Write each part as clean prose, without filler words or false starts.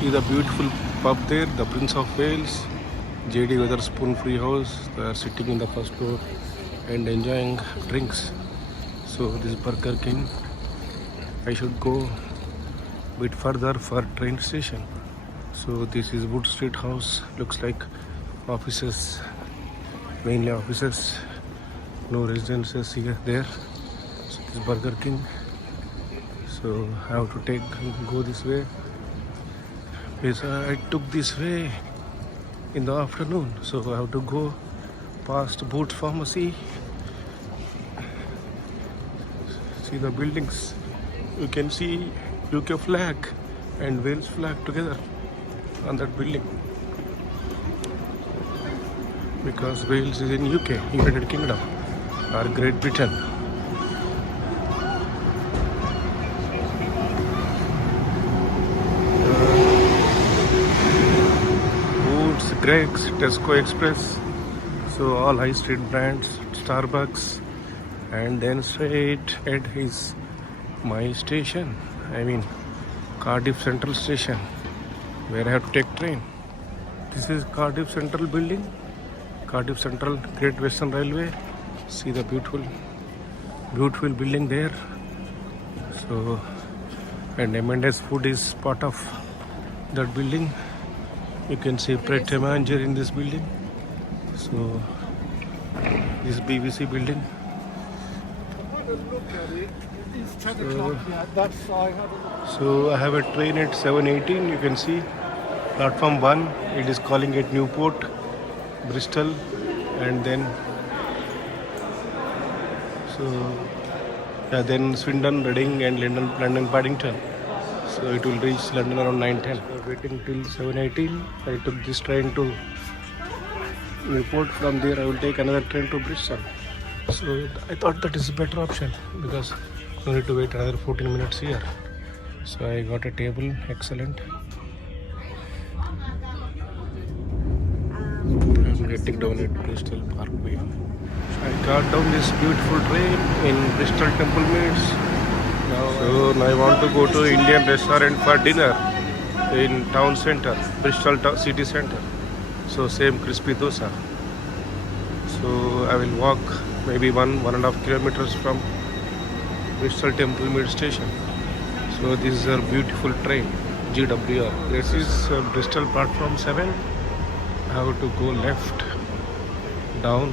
See the beautiful pub there, the Prince of Wales, JD Weatherspoon Free House. They are sitting in the first floor and enjoying drinks. So this Burger King. I should go a bit further for train station. So this is Wood Street House. Looks like offices, mainly offices. No residences here there. So this Burger King. So I have to go this way. Yes, I took this way in the afternoon, so I have to go past Boots Pharmacy. See the buildings. You can see UK flag and Wales flag together on that building. Because Wales is in UK, United Kingdom, or Great Britain. Greg's, Tesco Express, so all high street brands, Starbucks, and then straight at his my station, I mean Cardiff Central Station, where I have to take train. This is Cardiff Central building, Cardiff Central Great Western Railway. See the beautiful building there. So, and M&S Food is part of that building. You can see Pret a Manger in this building. So this BBC building. So I have a train at 7:18. You can see platform 1. It is calling at Newport, Bristol, and then then Swindon, Reading, and London Paddington. So it will reach London around 9:10. Waiting till 7:18. I took this train to Newport. From there I will take another train to Bristol. So I thought that is a better option because no need to wait another 14 minutes here. So I got a table, excellent. I'm getting down at Bristol Parkway. I got down this beautiful train in Bristol Temple Meads. So now I want to go to Indian restaurant for dinner in town center, Bristol city center. So same crispy dosa. So I will walk maybe 1.5 kilometers from Bristol Temple Mead station. So this is a beautiful train, GWR. This is Bristol platform 7. I have to go left, down,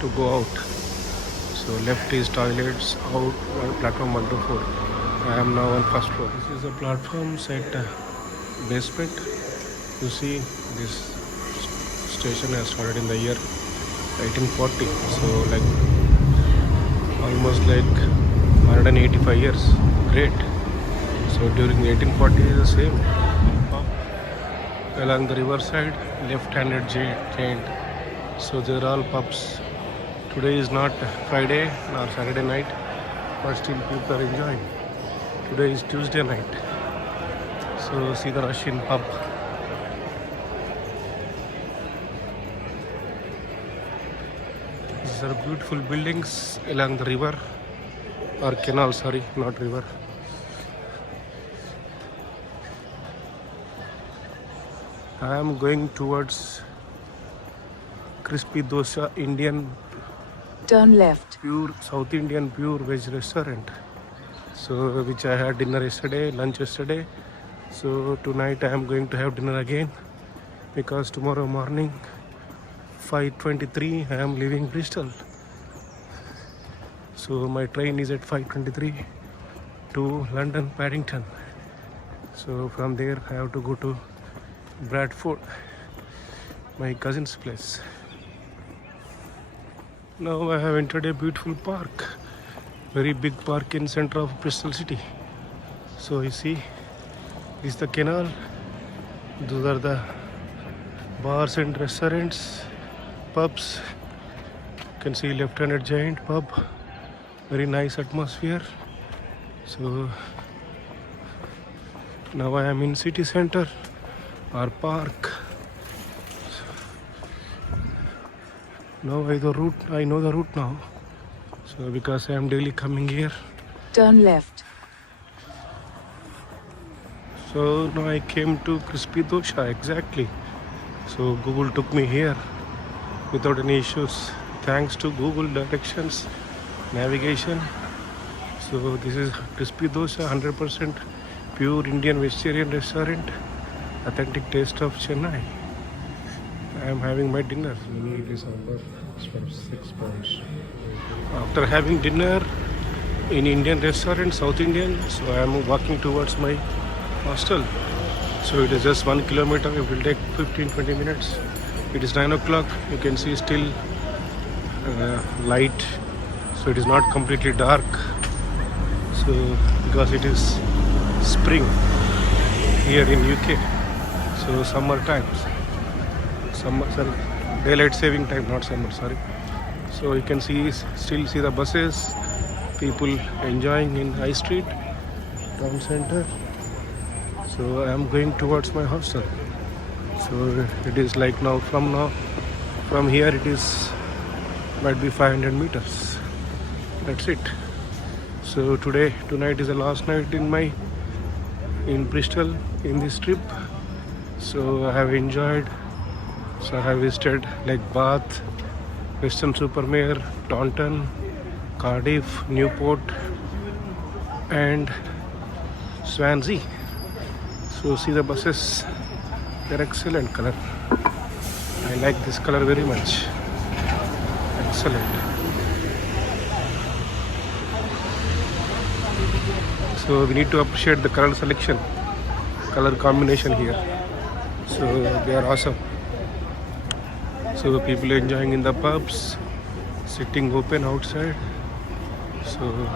to go out. So left is toilets, out platform 1 to 4. I am now on first floor. This is the platform set basement. You see this station has started in the year 1840. So like almost like 185 years. Great. So during the 1840 is the same. Along the river side, left-handed giant. So they're all pubs. Today is not Friday nor Saturday night, but still people are enjoying. Today is Tuesday night. So see the Russian pub. These are beautiful buildings along the river or canal, not river. I am going towards Crispy Dosa Indian. Turn left. Pure South Indian pure veg restaurant. So which I had dinner yesterday, lunch yesterday. So tonight I am going to have dinner again because tomorrow morning 5:23 I am leaving Bristol. So my train is at 5:23 to London Paddington. So from there I have to go to Bradford, my cousin's place. Now I have entered a beautiful park, very big park in center of Bristol city. So you see, this is the canal. Those are the bars and restaurants, pubs. You can see left-handed giant pub, very nice atmosphere. So now I am in city center or park. Now I know the route now. So because I am daily coming here. Turn left. So now I came to Crispy Dosha exactly. So Google took me here without any issues. Thanks to Google directions, navigation. So this is Crispy Dosha, 100% pure Indian vegetarian restaurant, authentic taste of Chennai. I am having my dinner. It is for £6. After having dinner in Indian restaurant, South Indian, so I am walking towards my hostel. So it is just 1 kilometer. It will take 15-20 minutes. It is 9 o'clock. You can see still light. So it is not completely dark. So because it is spring here in UK. So summer times. Daylight saving time, not summer, sorry. So you can still see the buses, people enjoying in High Street, town center. So I am going towards my hostel. So it is like from here it is might be 500 meters. That's it. So tonight is the last night in Bristol in this trip. So I have enjoyed. So I have visited like Bath, Weston-super-Mare, Taunton, Cardiff, Newport and Swansea. So see the buses, they're excellent color. I like this color very much. Excellent. So we need to appreciate the color selection, color combination here. So they are awesome. So people enjoying in the pubs, sitting open outside. So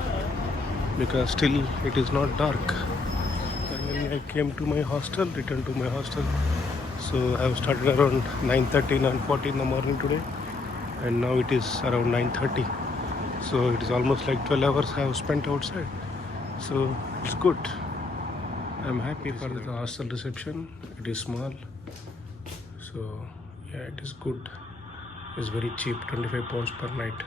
because still it is not dark. Finally I came to my hostel, returned to my hostel. So I have started around 9:30, 9:40 in the morning today, and now it is around 9:30. So it is almost like 12 hours I have spent outside. So it's good. I'm happy for the hostel reception. It is small. So yeah, it is good. It's very cheap, £25 per night.